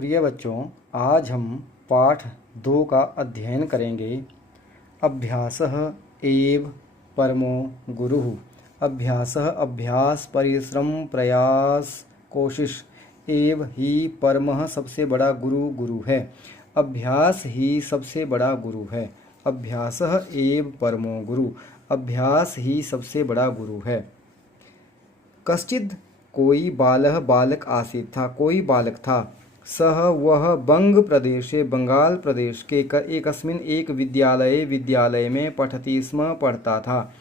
प्रिय बच्चों, आज हम पाठ 2 का अध्ययन करेंगे। अभ्यासः एव परमो गुरुः। अभ्यासः अभ्यास, परिश्रम, प्रयास, कोशिश। एव ही परमः सबसे बड़ा गुरु है। अभ्यास ही सबसे बड़ा गुरु है। अभ्यासः एव परमो गुरु। अभ्यास ही सबसे बड़ा गुरु है। कश्चिद् कोई बालः बालक आसीत् था, कोई बालक था। सः वह बंग प्रदेशे, बंगाल प्रदेश के एकस्मिन् एक विद्यालय में पठति स्म, पढ़ता था।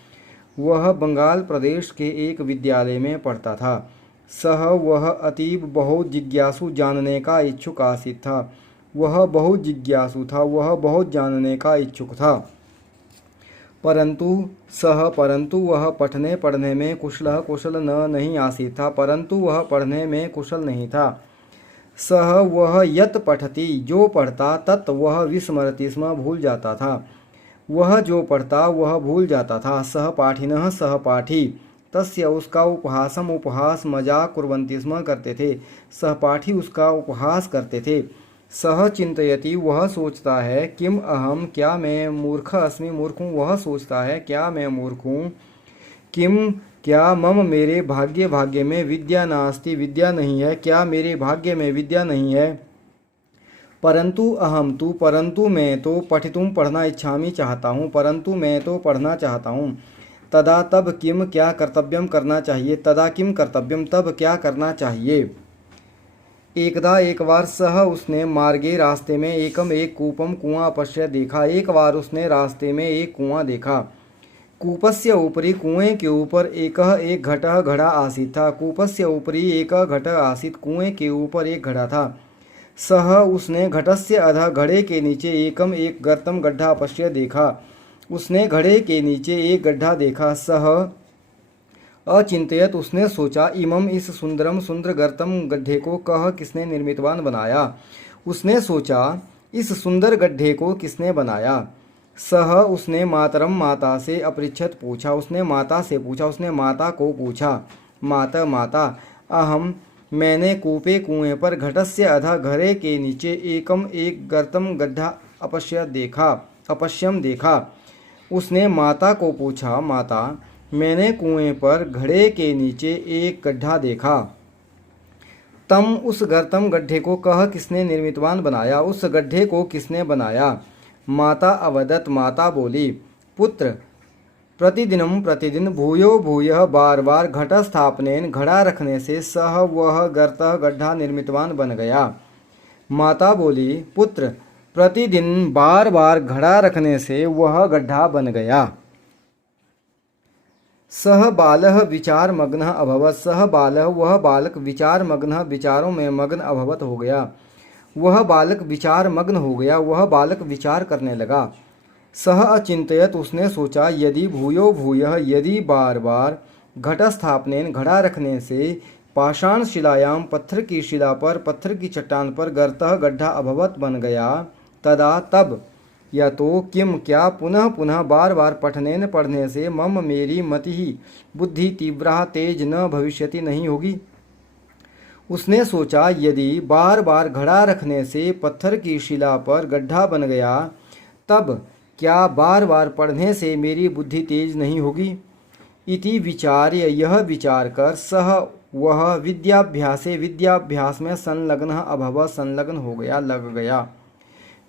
वह बंगाल प्रदेश के एक विद्यालय में पढ़ता था। सः वह अतीब बहुत जिज्ञासु, जानने का इच्छुक आसीत् था। वह बहुत जिज्ञासु था, वह बहुत जानने का इच्छुक था। परंतु वह पढ़ने में कुशल नहीं आसीत् था। परंतु वह पढ़ने में कुशल नहीं था। सः वह यत् पठति, जो पढ़ता, तत् वह विस्मरति स्म, भूल जाता था। वह जो पढ़ता वह भूल जाता था। सहपाठिनः सहपाठी तस्य, उसका उपहास मजाक कुर्वन्ति स्म, करते थे। सहपाठी उसका उपहास करते थे। सह चिंतयति, वह सोचता है। किम अहम, क्या मैं मूर्ख अस्मि, मूर्ख हूँ। वह सोचता है क्या मैं मूर्ख हूँ। किम, क्या मम, मेरे भाग्य में विद्या नास्ति, विद्या नहीं है। क्या मेरे भाग्य में विद्या नहीं है। परंतु अहम तु, परंतु मैं तो पठितुम, पढ़ना इच्छामि, चाहता हूँ। परंतु मैं तो पढ़ना चाहता हूँ। तदा, तब, किम, क्या, कर्तव्यम, करना चाहिए। तदा किम कर्तव्यम, तब क्या करना चाहिए। एकदा, एक बार, सह उसने, मार्गे, रास्ते में, एकम, एक, कूपम, कुआं, अपश्य, देखा। एक बार उसने रास्ते में एक कुआं देखा। कूपस्य ऊपरी, कुएं के ऊपर, एक घटः, घड़ा आसीत् था। कूपस्य ऊपरी एक घटः आसीत्, कुएं के ऊपर एक घड़ा था। सह उसने, घटस्य अधः, घड़े के नीचे, एकम, एक, गर्तम, गड्ढा, अपश्य, देखा। उसने घड़े के नीचे एक गड्ढा देखा। सह अचिंतयत, उसने सोचा। इमम, इस सुंदरम, सुंदर, गर्तम, गड्ढे को, कह, किसने, निर्मितवान, बनाया। उसने सोचा, इस सुंदर गड्ढे को किसने बनाया। सह उसने, मातरम, माता से, अपृच्छत, पूछा। उसने माता से पूछा, उसने माता को पूछा। माता, अहम, मैंने, कूपे, कुएं पर, घटस्य अधः, घड़े के नीचे, एकम, एक, गर्तम, गड्ढा, अपश्यम, देखा। उसने माता को पूछा। माता, मैंने कुएं पर, घड़े के नीचे एक गड्ढा देखा। तम, उस गर्तम, गड्ढे को, कह, किसने, निर्मितवान, बनाया। उस गड्ढे को किसने बनाया। माता अवदत, माता बोली। पुत्र, प्रतिदिन, भूयो भूयः, बार बार, घटस्थापनेन, घड़ा रखने से, सह वह गर्तः, गड्ढा, निर्मितवान, बन गया। माता बोली, पुत्र, प्रतिदिन बार बार घड़ा रखने से वह गड्ढा बन गया। सह बालः विचार मग्नः अभवत्, सह बालः, वह बालक, विचार मग्नः, विचारों में मग्न, अभवत, हो गया। वह बालक विचार मग्न हो गया, वह बालक विचार करने लगा। सह अचिंतयत, उसने सोचा। यदि भूयो भूयः, यदि बार बार, घटस्थापनेन, घड़ा रखने से, पाषाण शिलायाम, पत्थर की शिला पर, पत्थर की चट्टान पर, गर्तः, गड्ढा, अभवत, बन गया। तदा, तब, या तो, किम, क्या, पुनः बार बार, पढ़ने से, मम, मेरी, मति ही, बुद्धि, तीव्रा, तेज, न भविष्यति, नहीं होगी। उसने सोचा, यदि बार बार घड़ा रखने से पत्थर की शिला पर गड्ढा बन गया, तब क्या बार बार पढ़ने से मेरी बुद्धि तेज नहीं होगी। इति विचार्य, यह विचार कर, सह वह, विद्याभ्यास में, संलग्न अभवत्, संलग्न हो गया, लग गया।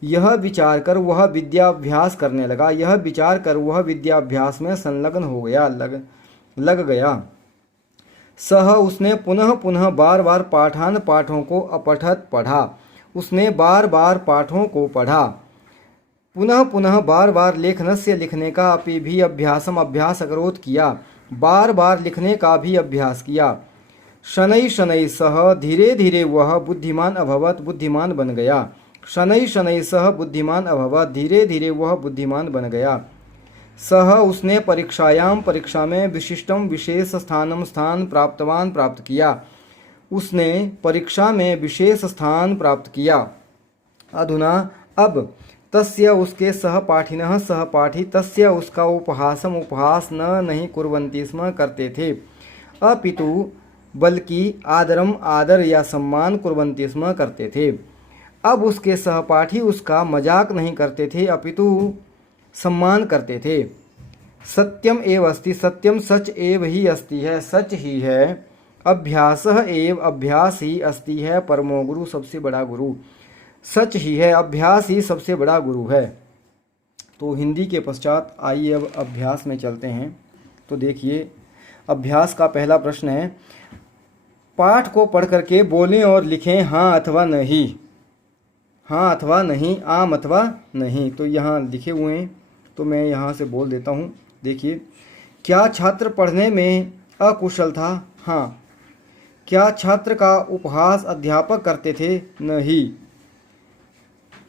यह विचार कर वह विद्याभ्यास करने लगा। यह विचार कर वह विद्याभ्यास में संलग्न हो गया, लग गया। सह उसने, पुनः बार बार, पाठों को, अपठत, पढ़ा। उसने बार बार पाठों को पढ़ा। पुनः बार बार, लेखनस्य, लिखने का, भी अभ्यासम, अभ्यास, अकरोध, किया। बार बार लिखने का भी अभ्यास किया। शनै सह, धीरे धीरे वह, बुद्धिमान अभवत, बुद्धिमान बन गया। शनै सह बुद्धिमान अभवत, धीरे धीरे वह बुद्धिमान बन गया। सह उसने, परीक्षायाम, परीक्षा में, विशिष्टम, विशेष, स्थान प्राप्तवान, प्राप्त किया। उसने परीक्षा में विशेष स्थान प्राप्त किया। अधुना, अब, तस्य, उसके, सहपाठिनः, सहपाठी, तस्य, उसका, उपहासम, उपहास, नहीं कुर्वन्ति स्म, करते थे। अपितु, बल्कि, आदरम, आदर या सम्मान, कुर्वन्ति स्म, करते थे। अब उसके सहपाठी उसका मजाक नहीं करते थे अपितु सम्मान करते थे। सत्यम एव अस्ति, सत्यम सच एव ही अस्ति है, सच ही है। अभ्यासः एव, अभ्यास ही अस्ति है। परमो गुरु, सबसे बड़ा गुरु। सच ही है, अभ्यास ही सबसे बड़ा गुरु है। तो हिंदी के पश्चात आइए अब अभ्यास में चलते हैं। तो देखिए अभ्यास का पहला प्रश्न है, पाठ को पढ़ करके बोलें और लिखें हाँ अथवा नहीं। हाँ अथवा नहीं, आम अथवा नहीं। तो यहाँ लिखे हुए हैं, तो मैं यहाँ से बोल देता हूँ। देखिए, क्या छात्र पढ़ने में अकुशल था? हाँ। क्या छात्र का उपहास अध्यापक करते थे? नहीं।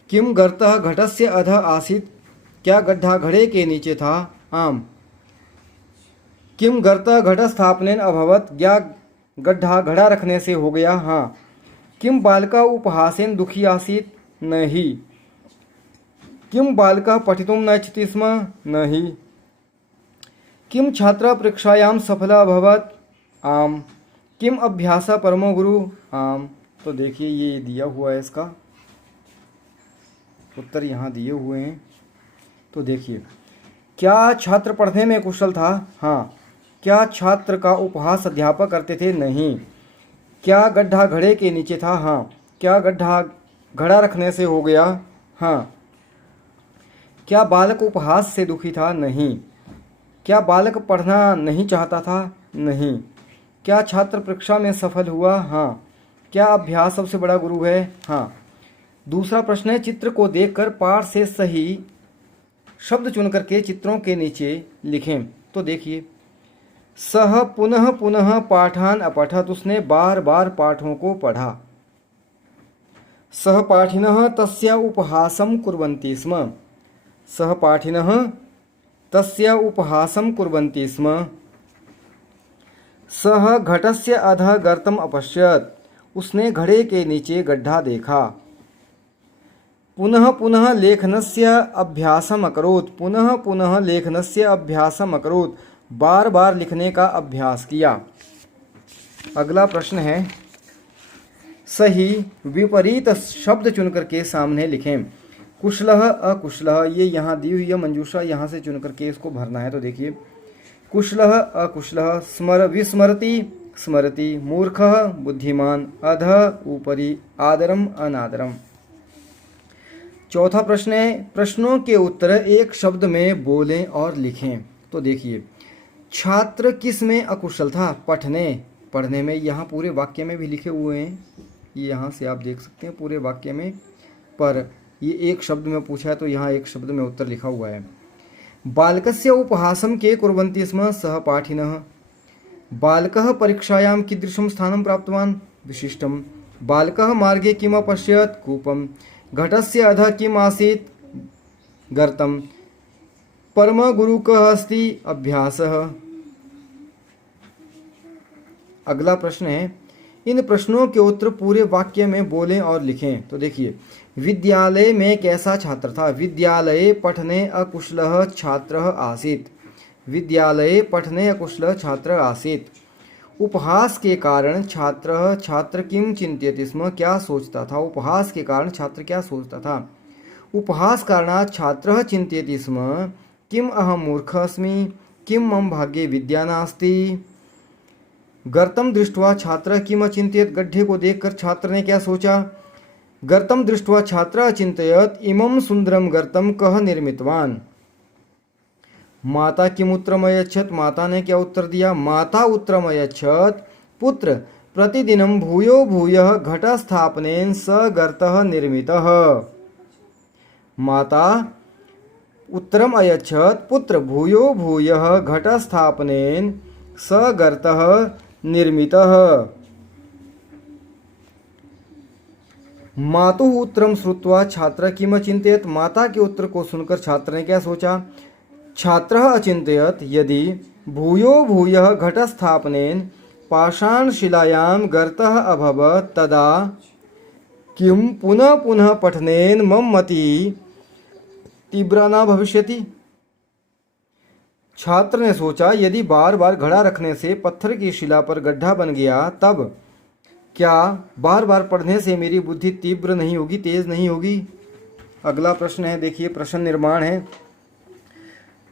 किम गर्तः घटस्य अधः आसीत्? क्या गड्ढा घड़े के नीचे था? आम। किम गर्तः घटस्थापनेन अभवत्? क्या गड्ढा घड़ा रखने से हो गया? हाँ। किम बालकः उपहासेन दुखी आसीत्? नहीं। किम बालकः पठितुं न इच्छति स्म? नहीं। किम छात्रः परीक्षायां सफलः अभवत्? आम। किम अभ्यासः परमो गुरु? आम। तो देखिए ये दिया हुआ है, इसका उत्तर यहाँ दिए हुए हैं। तो देखिए, क्या छात्र पढ़ने में कुशल था? हाँ। क्या छात्र का उपहास अध्यापक करते थे? नहीं। क्या गड्ढा घड़े के नीचे था? हाँ। क्या गड्ढा घड़ा रखने से हो गया? हाँ। क्या बालक उपहास से दुखी था? नहीं। क्या बालक पढ़ना नहीं चाहता था? नहीं। क्या छात्र परीक्षा में सफल हुआ? हाँ। क्या अभ्यास सबसे बड़ा गुरु है? हाँ। दूसरा प्रश्न है, चित्र को देखकर पाठ से सही शब्द चुन करके चित्रों के नीचे लिखें। तो देखिए, सह पुनः पुनः पाठान अपठत, उसने बार बार पाठों को पढ़ा। सहपाठिनः तस्य उपहासं कुर्वन्ति स्म। सहपाठिनः तस्य उपहासं कुर्वन्ति स्म। सः घटस्य अधः गर्तम् अपश्यत्, उसने घड़े के नीचे गड्ढा देखा। पुनः पुनः लेखनस्य अभ्यासम् अकरोत्, पुनः पुनः लेखनस्य अभ्यासम् अकरोत्, बार बार लिखने का अभ्यास किया। अगला प्रश्न है, सही विपरीत शब्द चुन करके सामने लिखें। कुशलः अकुशलः, ये यहाँ दी हुई है मंजूषा, यहाँ से चुन करके इसको भरना है। तो देखिए, कुशलः अकुशलः, स्मर विस्मरति स्मरति, मूर्खः बुद्धिमान, अधः ऊपरी, आदरम अनादरम। चौथा प्रश्न है, प्रश्नों के उत्तर एक शब्द में बोलें और लिखें। तो देखिए, छात्र किस में अकुशल था? पढ़ने में। यहाँ पूरे वाक्य में भी लिखे हुए हैं, ये यहाँ से आप देख सकते हैं पूरे वाक्य में, पर ये एक शब्द में पूछा है तो यहाँ एक शब्द में उत्तर लिखा हुआ है। बालकस्य उपहासं के कुर्वन्ति स्म सहपाठिनः। बालकः परीक्षायां कीदृशं स्थानं प्राप्तवान्? विशिष्टं। बालकः मार्गे किम् अपश्यत्? कूपं। घटस्य अधः किम् आसीत्? गर्तं। परमः गुरु कः अस्ति? अभ्यासः। अगला प्रश्न है, इन प्रश्नों के उत्तर पूरे वाक्य में बोलें और लिखें। तो देखिए, विद्यालय में कैसा छात्र था? विद्यालये पठने अकुशलः छात्रः आसीत्। विद्यालये पठने अकुशलः छात्रः आसीत्। उपहास के कारण छात्र किम चिंत्यति स्म? क्या सोचता था? उपहास के कारण छात्र क्या सोचता था? उपहास कारणात् छात्रः चिंत्यति स्म किम अहम मूर्खः अस्मि, किम मम भाग्ये विद्या नास्ति। गर्तं दृष्ट्वा छात्रः किम अचिन्तयत्? गड्ढे को देखकर छात्र ने क्या सोचा? गर्तं दृष्ट्वा छात्रः अचिन्तयत् इमं सुंदरं गर्तं कः निर्मितवान्। माता किम उत्तरम् अयच्छत्? माता ने क्या उत्तर दिया? माता उत्तरम् अयच्छत् पुत्र प्रतिदिनं भूयो भूयः घटस्थापनेन स गर्तः निर्मितः। माता उत्तरम् अयच्छत् पुत्र भूयो भूयः घटस्थापनेन स गर्तः निर्मितः। मातुः उत्तरं श्रुत्वा छात्र किम अचिन्तयत्? माता के उत्तर को सुनकर छात्र ने क्या सोचा? छात्रः अचिन्तयत् यदि भूयो भूयः घटस्थापनेन पाषाणशिलायां गर्तः अभवत् तदा किं पुनः पुनः पठनेन मम मतिः तीव्रा न भविष्यति। छात्र ने सोचा, यदि बार बार घड़ा रखने से पत्थर की शिला पर गड्ढा बन गया तब क्या बार बार पढ़ने से मेरी बुद्धि तीव्र नहीं होगी, तेज नहीं होगी? अगला प्रश्न है, देखिए प्रश्न निर्माण है।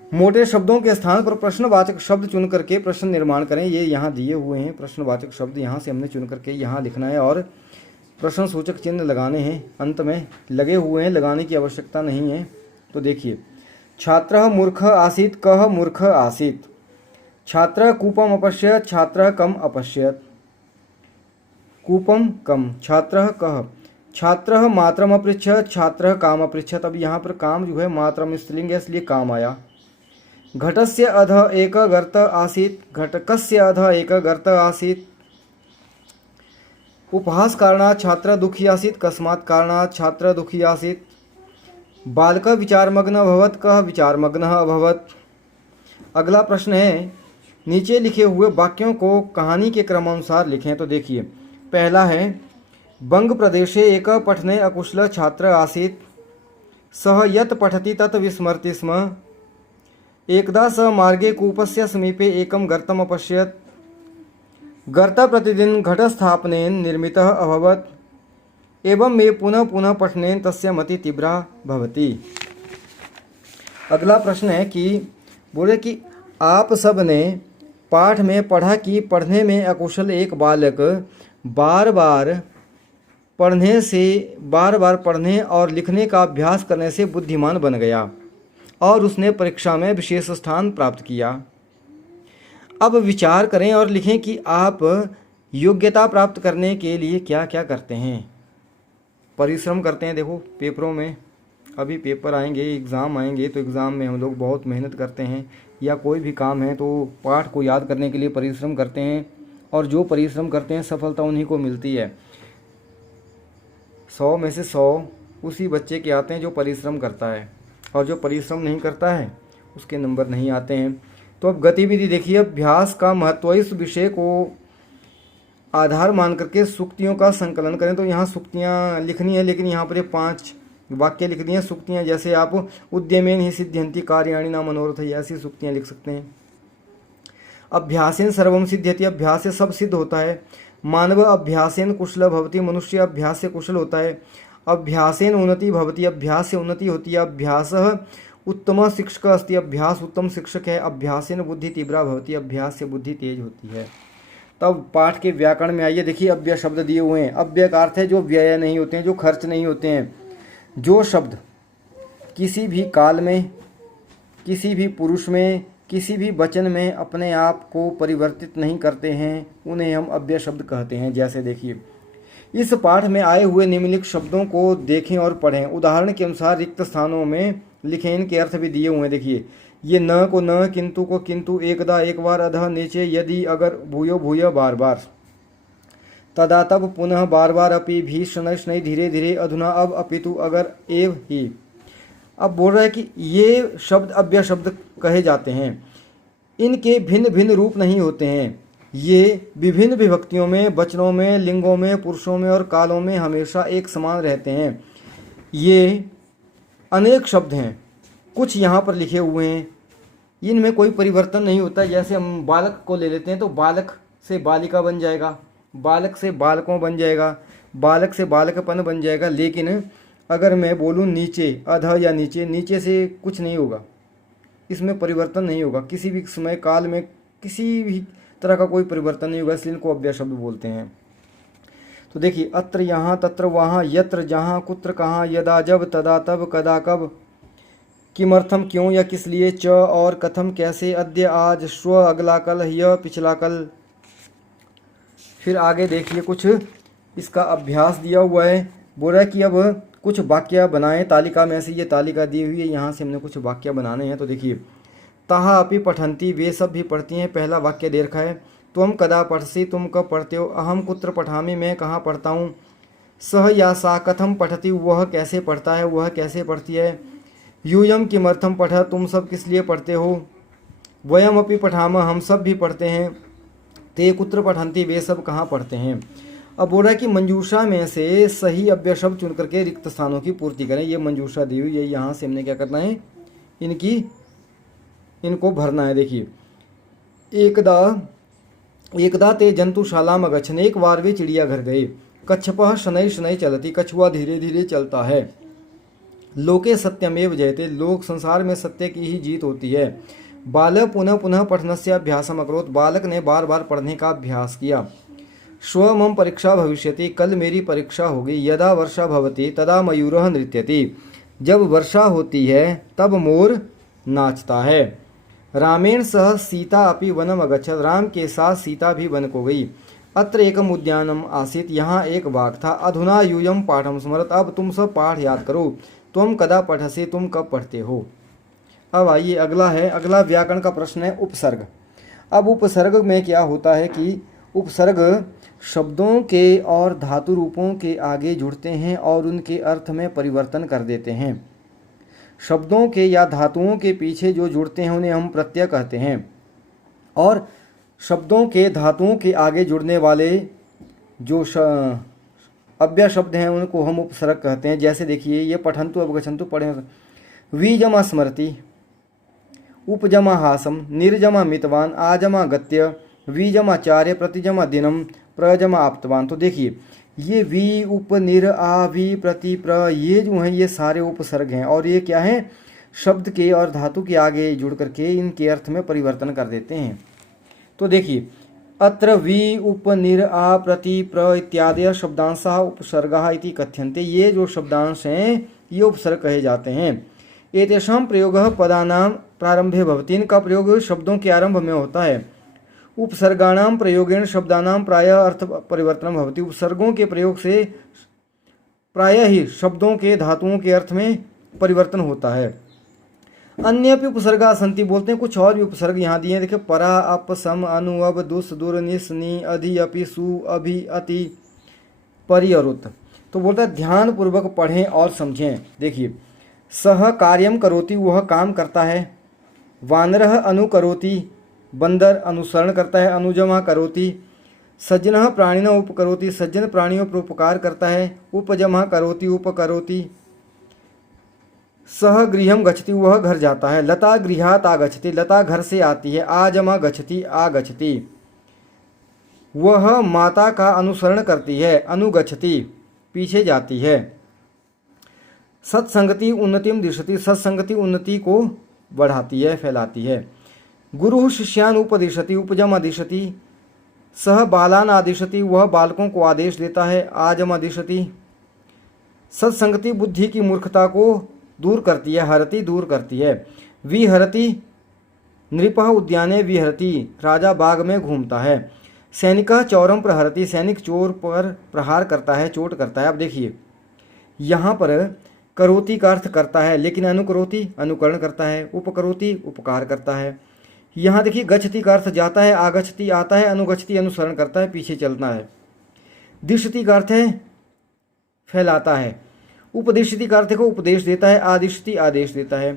मोटे शब्दों के स्थान पर प्रश्नवाचक शब्द चुन करके प्रश्न निर्माण करें। ये यहाँ दिए हुए हैं प्रश्नवाचक शब्द, यहाँ से हमने चुन करके यहाँ लिखना है और प्रश्न सूचक चिन्ह लगाने हैं। अंत में लगे हुए हैं, लगाने की आवश्यकता नहीं है। तो देखिए, छात्रः मूर्ख आसीत्, कः मूर्ख आसीत्? छात्रः कूपम अपश्यत्, छात्रः कम अपश्यत्। कूपम कम, छात्रः कः? छात्रः मात्रम अपृच्छत्, छात्रः काम अपृच्छत्। अब यहाँ पर काम जो है मात्रम स्त्रीलिंग है, इसलिए काम आया। घटस्य अधः एक गर्त आसीत्, घटकस्य अधः एक गर्त आसीत्। उपहास कारणात् छात्र दुखी आसीत्, कस्मात् कारणात् छात्र दुखी आसीत्। बालकः विचारमग्न अभवत्, कः विचारमग्नः अभवत्? अगला प्रश्न है, नीचे लिखे हुए वाक्यों को कहानी के क्रमानुसार लिखें। तो देखिए, पहला है, बंग प्रदेशे एक पठने अकुशल छात्र आसीत्, सः यत् पठति तत् विस्मरति स्म। एकदा स मार्गे कूपस्य समीपे एकं गर्तम् अपश्यत्, गर्तः प्रतिदिन घटस्थापनेन निर्मितः अभवत्, एवं मे पुनः पुनः पठनेन तस्य मति तीव्रा भवति। अगला प्रश्न है कि बोले कि आप सब ने पाठ में पढ़ा कि पढ़ने में अकुशल एक बालक बार बार पढ़ने और लिखने का अभ्यास करने से बुद्धिमान बन गया और उसने परीक्षा में विशेष स्थान प्राप्त किया। अब विचार करें और लिखें कि आप योग्यता प्राप्त करने के लिए क्या क्या करते हैं। परिश्रम करते हैं। देखो, पेपरों में अभी पेपर आएंगे, एग्ज़ाम आएंगे, तो एग्ज़ाम में हम लोग बहुत मेहनत करते हैं, या कोई भी काम है तो पाठ को याद करने के लिए परिश्रम करते हैं, और जो परिश्रम करते हैं सफलता उन्हीं को मिलती है। 100 में से 100 उसी बच्चे के आते हैं जो परिश्रम करता है, और जो परिश्रम नहीं करता है उसके नंबर नहीं आते हैं। तो अब गतिविधि देखिए, अभ्यास का महत्व। इस विषय को आधार मान करके सूक्तियों का संकलन करें। तो यहाँ सूक्तियाँ लिखनी है, लेकिन यहाँ पर ये 5 वाक्य लिख दिए हैं सूक्तियाँ। जैसे आप उद्यमेन ही सिद्ध्यन्ति कार्याणि न मनोरथ, ऐसी सूक्तियाँ लिख सकते हैं। अभ्यासेन सर्वम सिद्ध्यति, अभ्यास से सब सिद्ध होता है। मानव अभ्यासेन कुशल भवति, मनुष्य अभ्यास से कुशल होता है। अभ्यासेन उन्नति भवति, अभ्यास से उन्नति होती है। अभ्यास उत्तम शिक्षक अस्ति, अभ्यास उत्तम शिक्षक है। अभ्यासेन बुद्धि तीव्रा भवति, अभ्यास से बुद्धि तेज होती है। तब पाठ के व्याकरण में आइए। देखिए, अव्यय शब्द दिए हुए हैं। अव्यय का अर्थ है जो व्यय नहीं होते हैं, जो खर्च नहीं होते हैं। जो शब्द किसी भी काल में, किसी भी पुरुष में, किसी भी वचन में अपने आप को परिवर्तित नहीं करते हैं, उन्हें हम अव्यय शब्द कहते हैं। जैसे देखिए, इस पाठ में आए हुए निम्नलिखित शब्दों को देखें और पढ़ें। उदाहरण के अनुसार रिक्त स्थानों में लिखें। इनके अर्थ भी दिए हुए हैं। देखिए, ये न को न, किंतु को किंतु, एकदा एक बार, अधः नीचे, यदि अगर, भूयो भूय बार बार, तदा तब, पुनः बार बार, अपि भी, शनैः शनैः, धीरे धीरे, अधुना अब, अपितु अगर, एव ही। अब बोल रहा है कि ये शब्द अव्यय शब्द कहे जाते हैं। इनके भिन्न भिन्न रूप नहीं होते हैं। ये विभिन्न विभक्तियों में, वचनों में, लिंगों में, पुरुषों में और कालों में हमेशा एक समान रहते हैं। ये अनेक शब्द हैं, कुछ यहाँ पर लिखे हुए हैं, इनमें कोई परिवर्तन नहीं होता। जैसे हम बालक को ले लेते हैं तो बालक से बालिका बन जाएगा, बालक से बालकों बन जाएगा, बालक से बालकपन बन जाएगा। लेकिन अगर मैं बोलूँ नीचे, अधः या नीचे, नीचे से कुछ नहीं होगा, इसमें परिवर्तन नहीं होगा। किसी भी समय काल में किसी भी तरह का कोई परिवर्तन नहीं होगा, इसलिए इनको अव्यय शब्द बोलते हैं। तो देखिए, अत्र यहाँ, तत्र वहाँ, यत्र जहाँ, कुत्र कहाँ, यदा जब, तदा तब, कदा कब, किमर्थम क्यों या किस लिए, च और, कथम कैसे, अद्य आज, श्व अगला कल, ह्य पिछला कल। फिर आगे देखिए, कुछ इसका अभ्यास दिया हुआ है। बोल रहा है कि अब कुछ वाक्य बनाएं। तालिका में से ये तालिका दी हुई है, यहाँ से हमने कुछ वाक्य बनाने हैं। तो देखिए, ताहा अपि पठन्ति, वे सब भी पढ़ती हैं। पहला वाक्य दे रखा है, त्वम कदा पठसि, तुम कब पढ़ते हो। अहम कुत्र पठामि, मैं कहाँ पढ़ता हूँ। सह या सा कथम पठति, वह कैसे पढ़ता है, वह कैसे पढ़ती है। यूयम किमर्थम पठ, तुम सब किस लिए पढ़ते हो। वयम अपि पठामः, हम सब भी पढ़ते हैं। ते कुत्र पठन्ति, वे सब कहाँ पढ़ते हैं। अब बोल रहा है कि मंजूषा में से सही अव्यय शब्द चुन करके रिक्त स्थानों की पूर्ति करें। ये मंजूषा दी हुई है, यहाँ से हमने क्या करना है, इनको भरना है। देखिए, एकदा एकदा ते जंतुशालाम अगच्छन्, एक बार वे चिड़ियाघर गए। कच्छपः शनैः शनैः चलति, कछुआ धीरे धीरे चलता है। लोके सत्यमेव जयते, लोक संसार में सत्य की ही जीत होती है। बालः पुनः पुनः पठनस्य अभ्यासम् अकरोत्, बालक ने बार बार पढ़ने का अभ्यास किया। श्वः मम परीक्षा भविष्यति, कल मेरी परीक्षा होगी। यदा वर्षा भवति तदा मयूरः नृत्यति, जब वर्षा होती है तब मोर नाचता है। रामेण सह सीता अपि वनम अगच्छत्, राम के साथ सीता भी वन को गई। अत्र एकम उद्यानम आसीत, यहाँ एक बाग था। अधुना यूयम पाठम स्मरत, अब तुम सब पाठ याद करो। तुम कदा पठसि, तुम कब पढ़ते हो। अब आइए अगला व्याकरण का प्रश्न है उपसर्ग। अब उपसर्ग में क्या होता है कि उपसर्ग शब्दों के और धातु रूपों के आगे जुड़ते हैं और उनके अर्थ में परिवर्तन कर देते हैं। शब्दों के या धातुओं के पीछे जो जुड़ते हैं उन्हें हम प्रत्यय कहते हैं, और शब्दों के धातुओं के आगे जुड़ने वाले जो अव्यय शब्द हैं उनको हम उपसर्ग कहते हैं। जैसे देखिए ये पठन्तु अवगच्छन्तु, पढ़े। वीजमा स्मरति, उपजमा हासम, निर्जमा मितवान, आजमा गत्य, वीजमा चार्य, प्रतिजमा दिनम, प्रजमा आप्तवान। तो देखिए ये वी, उप, निर, आ, वी, प्रति, प्र, ये जो हैं ये सारे उपसर्ग हैं, और ये क्या है, शब्द के और धातु के आगे जुड़ करके इनके अर्थ में परिवर्तन कर देते हैं। तो देखिए अत्र वी, उप, निर, आ, प्रति, प्र इत्यादि शब्दांशः उपसर्गाः इति कथ्यन्ते, ये जो शब्दांश हैं ये उपसर्ग कहे जाते हैं। एतेषां प्रयोगः पदानां प्रारंभे भवति, इनका प्रयोग शब्दों के आरंभ में होता है। उपसर्गाणां प्रयोगेण शब्दानां प्रायः अर्थ परिवर्तनं भवति, उपसर्गों के प्रयोग से प्रायः ही शब्दों के धातुओं के अर्थ में परिवर्तन होता है। अन्य भी उपसर्गा संति, बोलते हैं कुछ और भी उपसर्ग यहाँ दिए हैं। देखिए परा, अप, सम, अनु, अब, दुस, दुर, निस, नी, अधि, अपि, सु, अभि, अति, परि और उत। तो बोलता है ध्यान पूर्वक पढ़ें और समझें। देखिए सह कार्यम करोति, वह काम करता है। वानरः अनुकरोति, बंदर अनुसरण करता है। अनुजमा करोति, सज्जनः प्राणिनः उपकरोति, सज्जन प्राणियों पर उपकार करता है। उपजमः करोति, उपकरोति। सह गृहम गच्छति, वह घर जाता है। लता गृहात् आगच्छति, लता घर से आती है। आजमा गच्छति, आगच्छति, वह माता का अनुसरण करती है। अनुगच्छति, पीछे जाती है। सत्संगति उन्नतिम दिशति, सत्संगति उन्नति को बढ़ाती है, फैलाती है। गुरु शिष्यान उपदिशति, उपजम आदिशति। सह बालान आदिशति, वह बालकों को आदेश देता है। आजम आदिशति। सत्संगति बुद्धि की मूर्खता को दूर करती है, हरति दूर करती है। विहरति, नृपः उद्याने विहरति, राजा बाग में घूमता है। सैनिकः चौरम प्रहरति, सैनिक चोर पर प्रहार करता है, चोट करता है। अब देखिए यहाँ पर करोति का अर्थ करता है, लेकिन अनुकरोति अनुकरण करता है। उपकरोति उपकार करता है। यहाँ देखिए गच्छति का अर्थ जाता है, आगच्छति आता है, अनुगच्छति अनुसरण करता है, पीछे चलना है। दिशति का अर्थ है फैलाता है। उपदेशति का अर्थ को उपदेश देता है। आदिशति आदेश देता है।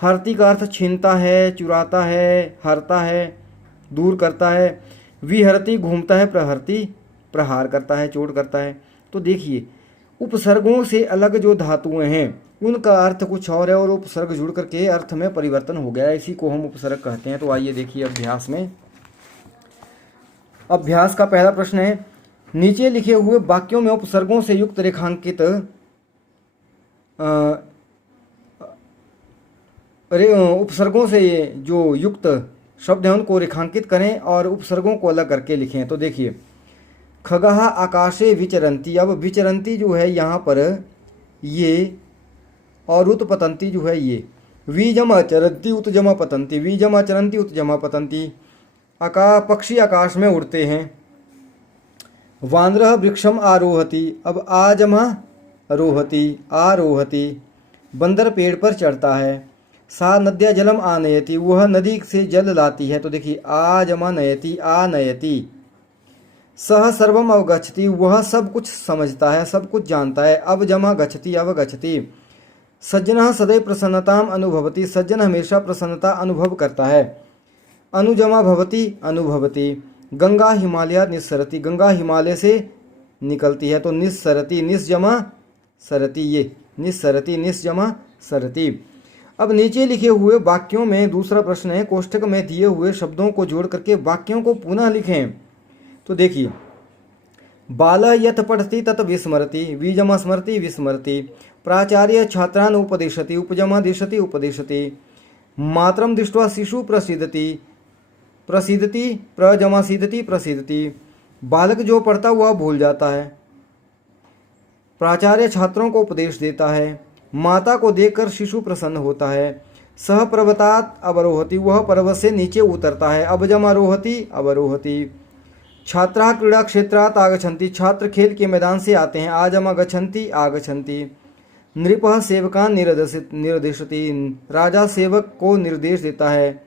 हरति का अर्थ छीनता है, चुराता है, हरता है, दूर करता है। विहरति घूमता है, प्रहरति प्रहार करता है, चोट करता है। तो देखिए उपसर्गों से अलग जो धातुएं हैं उनका अर्थ कुछ और है और उपसर्ग जुड़ करके अर्थ में परिवर्तन हो गया, इसी को हम उपसर्ग कहते हैं। तो आइए देखिए अभ्यास में। अभ्यास का पहला प्रश्न है, नीचे लिखे हुए वाक्यों में उपसर्गों से युक्त रेखांकित उपसर्गों से जो युक्त शब्द हैं उनको रेखांकित करें और उपसर्गों को अलग करके लिखें। तो देखिए खगः आकाशे विचरन्ति, अब विचरन्ति जो है यहाँ पर ये, और उत्पतन्ति जो है ये। वीजमा चरन्ति उत्जमा पतन्ति, वीजमा चरन्ति उत्जमा पतन्ति। पक्षी आकाश में उड़ते हैं। वानरः वृक्षम आरोहति, अब आजमा रोहति, आरोहति। बंदर पेड़ पर चढ़ता है। सा नद्या जलम आनयति, वह नदी से जल लाती है। तो देखिए आजमा नयति, आनयति। सह सर्वम अवगच्छति, वह सब कुछ समझता है, सब कुछ जानता है। अवजमा गच्छति, अवगच्छति। सज्जनः सदैव प्रसन्नताम अनुभवति, सज्जन हमेशा प्रसन्नता अनुभव करता है। अनुजमा भवति, अनुभवति। गंगा हिमालयात् निस्सरति, गंगा हिमालय से निकलती है। तो निस्सरति, निस्जमा सरति, ये निस्सरति, निस्जमा सरति। अब नीचे लिखे हुए वाक्यों में दूसरा प्रश्न है, कोष्ठक में दिए हुए शब्दों को जोड़ करके वाक्यों को पुनः लिखें। तो देखिए, बालः यथ पठति तत् विस्मरति, बीजम स्मरति विस्मरति, प्राचार्य छात्रान् उपदिशति, उपजम दिशति उपदिशति, मातरं दृष्ट्वा शिशु प्रसीदति, प्रसीदति प्रजमा सीदति प्रसीदति। बालक जो पढ़ता वह भूल जाता है, प्राचार्य छात्रों को उपदेश देता है, माता को देखकर शिशु प्रसन्न होता है, सह पर्वतात् अवरोहति, वह पर्वत से नीचे उतरता है, अबजम आरोहति अवरोहति, छात्राः क्रीड़ा क्षेत्रात् आगच्छन्ति, छात्र खेल के मैदान से आते हैं, आजम गच्छन्ति आगच्छन्ति, नृपः सेवकान् निर्देशति, राजा सेवक को निर्देश देता है,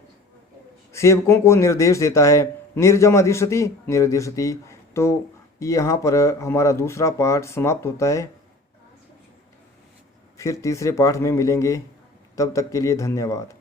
सेवकों को निर्देश देता है, निर्जम अधिशति निर्देशति। तो यहाँ पर हमारा दूसरा पाठ समाप्त होता है। फिर तीसरे पाठ में मिलेंगे, तब तक के लिए धन्यवाद।